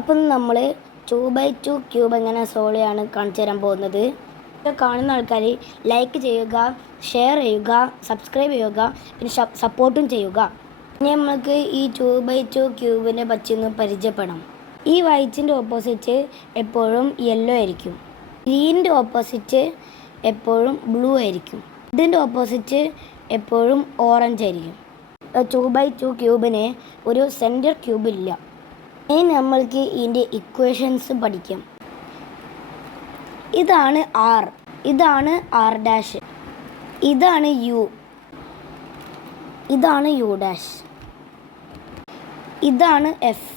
അപ്പം നമ്മൾ 2x2 cube എങ്ങനെ സോൾവ് ചെയ്യാണ് കാണിച്ചു തരാൻ പോകുന്നത്. ഇത് കാണുന്ന ആൾക്കാർ ലൈക്ക് ചെയ്യുക, ഷെയർ ചെയ്യുക, സബ്സ്ക്രൈബ് ചെയ്യുക, പിന്നെ സപ്പോർട്ടും ചെയ്യുക. ഇനി നമുക്ക് ഈ 2x2 ക്യൂബിനെ പറ്റി ഒന്ന് പരിചയപ്പെടാം. ഈ വൈറ്റിൻ്റെ ഓപ്പോസിറ്റ് എപ്പോഴും യെല്ലോ ആയിരിക്കും, ഗ്രീനിൻ്റെ ഓപ്പോസിറ്റ് എപ്പോഴും ബ്ലൂ ആയിരിക്കും, ഇതിൻ്റെ ഓപ്പോസിറ്റ് എപ്പോഴും ഓറഞ്ച് ആയിരിക്കും. 2x2 ക്യൂബിന് ഒരു സെൻറ്റർ ക്യൂബ് ഇല്ല. ഇനി നമ്മൾക്ക് ഇതിൻ്റെ ഇക്വേഷൻസ് പഠിക്കാം. ഇതാണ് ആർ, ഇതാണ് ആർ ഡാഷ്, ഇതാണ് യു, ഇതാണ് യു ഡാഷ്, ഇതാണ് എഫ്,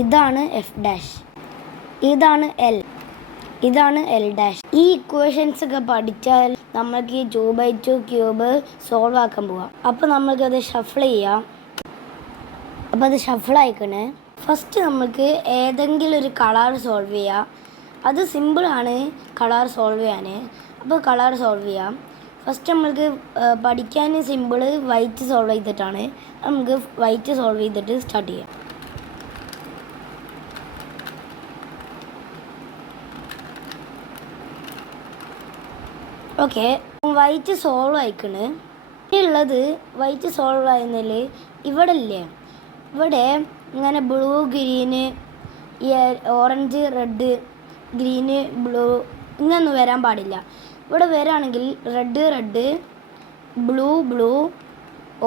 ഇതാണ് എഫ് ഡാഷ്, ഇതാണ് എൽ, ഇതാണ് എൽ ഡാഷ്. ഈ ഇക്വേഷൻസ് ഒക്കെ പഠിച്ചാൽ നമ്മൾക്ക് ഈ 2x2 ക്യൂബ് സോൾവ് ആക്കാൻ പോവാം. അപ്പോൾ നമ്മൾക്കത് ഷഫിൾ ചെയ്യാം. അപ്പോൾ അത് ഷഫിൾ ആയിക്കണേ. ഫസ്റ്റ് നമുക്ക് ഏതെങ്കിലും ഒരു കളർ സോൾവ് ചെയ്യാം. അത് സിമ്പിളാണ് കളർ സോൾവ് ചെയ്യാൻ. അപ്പോൾ കളർ സോൾവ് ചെയ്യാം. ഫസ്റ്റ് നമ്മൾക്ക് പഠിക്കാൻ സിമ്പിൾ വൈറ്റ് സോൾവ് ചെയ്തിട്ടാണ്. നമുക്ക് വൈറ്റ് സോൾവ് ചെയ്തിട്ട് സ്റ്റാർട്ട് ചെയ്യാം. ഓക്കെ, വൈറ്റ് സോൾവ് ആയിക്കണ്. ഉള്ളത് വൈറ്റ് സോൾവ് ആയിരുന്നില്ല. ഇവിടെ ഇല്ലേ, ഇവിടെ ഇങ്ങനെ blue green orange red green blue ഇങ്ങനൊന്നും വരാൻ പാടില്ല. ഇവിടെ വരാണെങ്കിൽ red red blue blue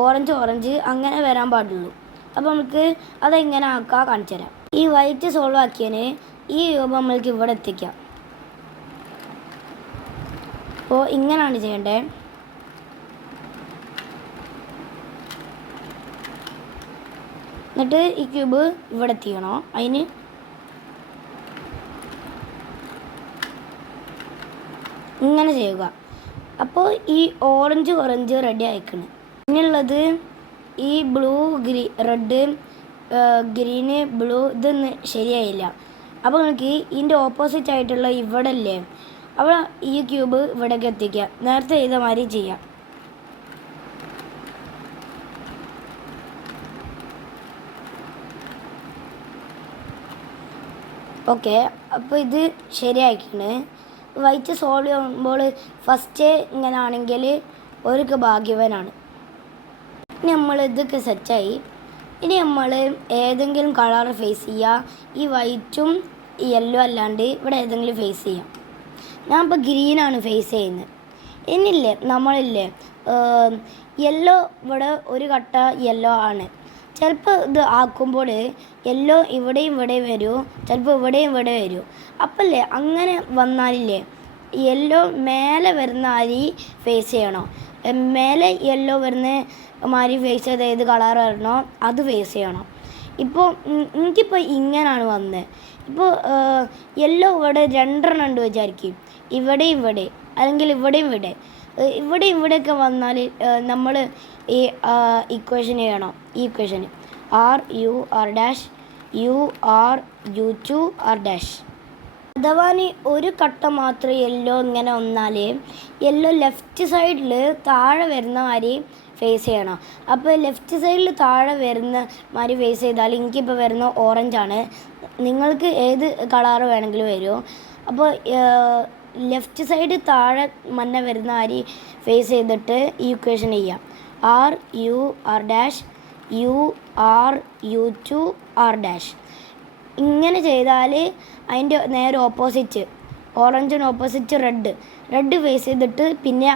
orange orange അങ്ങനെ വരാൻ പാടുള്ളൂ. അപ്പോൾ നമുക്ക് അതെങ്ങനെ ആക്കാൻ കാണിച്ചു തരാം. ഈ വൈറ്റ് സോൾവ് ആക്കിയതിന് ഈ രൂപം നമ്മൾക്ക് ഇവിടെ എത്തിക്കാം. അപ്പോൾ ഇങ്ങനെയാണ് ചെയ്യേണ്ടത്. എന്നിട്ട് ഈ ക്യൂബ് ഇവിടെ എത്തിക്കണോ, അതിന് ഇങ്ങനെ ചെയ്യുക. അപ്പോൾ ഈ ഓറഞ്ച് ഓറഞ്ച് റെഡി ആയിക്കണം. പിന്നെയുള്ളത് ഈ ബ്ലൂ റെഡ് ഗ്രീന് ബ്ലൂ ഇതൊന്നും ശരിയായില്ല. അപ്പോൾ നമുക്ക് ഇതിൻ്റെ ഓപ്പോസിറ്റ് ആയിട്ടുള്ള ഇവിടെ അല്ലേ, അവിടെ ഈ ക്യൂബ് ഇവിടേക്ക് എത്തിക്കുക. നേരത്തെ ചെയ്ത മാതിരി ചെയ്യാം. ഓക്കെ, അപ്പോൾ ഇത് ശരിയാക്കിയാണ്. വൈറ്റ് സോൾവ് ചെയ്യുമ്പോൾ ഫസ്റ്റ് ഇങ്ങനെ ആണെങ്കിൽ ഒരു ഭാഗ്യവാനാണ്. ഇനി നമ്മൾ ഇതൊക്കെ സെറ്റായി. ഇനി നമ്മൾ ഏതെങ്കിലും കളർ ഫേസ് ചെയ്യുക. ഈ വൈറ്റും യെല്ലോ അല്ലാണ്ട് ഇവിടെ ഏതെങ്കിലും ഫേസ് ചെയ്യാം. ഞാൻ ഇപ്പോൾ ഗ്രീനാണ് ഫേസ് ചെയ്യുന്നത്. എന്നില്ലേ നമ്മളില്ലേ യെല്ലോ ഇവിടെ ഒരു കട്ട യെല്ലോ ആണ്. ചിലപ്പോൾ ഇത് ആക്കുമ്പോൾ യെല്ലോ ഇവിടെയും ഇവിടെയും വരൂ, ചിലപ്പോൾ ഇവിടെയും ഇവിടെ വരൂ. അപ്പല്ലേ അങ്ങനെ വന്നാലില്ലേ യെല്ലോ മേലെ വരുന്ന ആരി ഫേസ് ചെയ്യണോ, മേലെ യെല്ലോ വരുന്ന മാതിരി ഫേസ് ചെയ്ത് ഏത് കളർ വരണോ അത് ഫേസ് ചെയ്യണം. ഇപ്പോൾ എനിക്കിപ്പോൾ ഇങ്ങനെയാണ് വന്നത്. ഇപ്പോൾ യെല്ലോ ഇവിടെ രണ്ടെണ്ണം ഉണ്ട് വിചാരിക്കും, ഇവിടെ ഇവിടെ അല്ലെങ്കിൽ ഇവിടെയും ഇവിടെ ഇവിടെയൊക്കെ വന്നാൽ നമ്മൾ ഈ ഇക്വേഷൻ ചെയ്യണം. ഈ equation R U R dash U R U two R dash. അഥവാ ഒരു കട്ട മാത്രം യെല്ലോ ഇങ്ങനെ വന്നാൽ യെല്ലോ ലെഫ്റ്റ് സൈഡിൽ താഴെ വരുന്ന മാതിരി ഫേസ് ചെയ്യണം. അപ്പോൾ ലെഫ്റ്റ് സൈഡിൽ താഴെ വരുന്ന മാതിരി ഫേസ് ചെയ്താൽ എനിക്കിപ്പോൾ വരുന്ന ഓറഞ്ചാണ്. നിങ്ങൾക്ക് ഏത് കളറ് വേണമെങ്കിലും വരും. അപ്പോൾ ലെഫ്റ്റ് സൈഡ് താഴെ മഞ്ഞ വരുന്ന ആരി ഫേസ് ചെയ്തിട്ട് ഈ ഇക്വേഷൻ ചെയ്യാം. R U R dash U R U two R dash. ഇങ്ങനെ ചെയ്താൽ അതിൻ്റെ നേരെ ഓപ്പോസിറ്റ് ഓറഞ്ചിന് ഓപ്പോസിറ്റ് റെഡ് ഫേസ് ചെയ്തിട്ട് പിന്നെ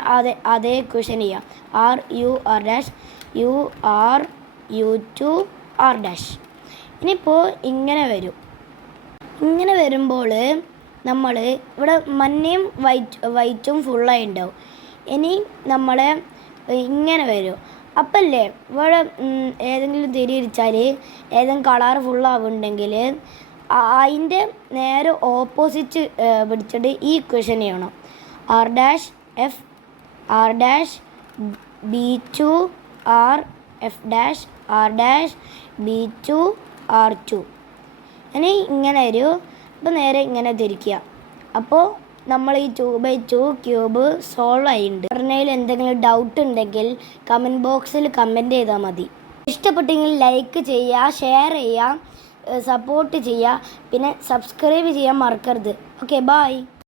അതേ ഇക്വേഷൻ ചെയ്യാം. R U R dash U R U two R dash. ഇനിയിപ്പോൾ ഇങ്ങനെ വരും. ഇങ്ങനെ വരുമ്പോൾ നമ്മൾ ഇവിടെ മഞ്ഞയും വൈറ്റും ഫുള്ളായി ഉണ്ടാവും. ഇനി നമ്മൾ ഇങ്ങനെ വരും. അപ്പല്ലേ ഇവിടെ ഏതെങ്കിലും തിരിച്ചാൽ ഏതെങ്കിലും കളർ ഫുള്ളാവുന്നുണ്ടെങ്കിൽ അതിൻ്റെ നേരെ ഓപ്പോസിറ്റ് പിടിച്ചിട്ട് ഈ ഇക്വേഷൻ ചെയ്യണം. R dash F R dash B two R F dash R dash B two R two. ഇനി ഇങ്ങനെ വരും. അപ്പോൾ നേരെ ഇങ്ങനെ തിരിക്കുക. അപ്പോൾ നമ്മൾ ഈ 2x2 ക്യൂബ് സോൾവ് ആയിട്ടുണ്ട്. പറഞ്ഞതിൽ എന്തെങ്കിലും ഡൗട്ട് ഉണ്ടെങ്കിൽ കമൻറ്റ് ബോക്സിൽ കമൻറ്റ് ചെയ്താൽ മതി. ഇഷ്ടപ്പെട്ടെങ്കിൽ ലൈക്ക് ചെയ്യുക, ഷെയർ ചെയ്യുക, സപ്പോർട്ട് ചെയ്യുക. പിന്നെ സബ്സ്ക്രൈബ് ചെയ്യാൻ മറക്കരുത്. Okay, bye.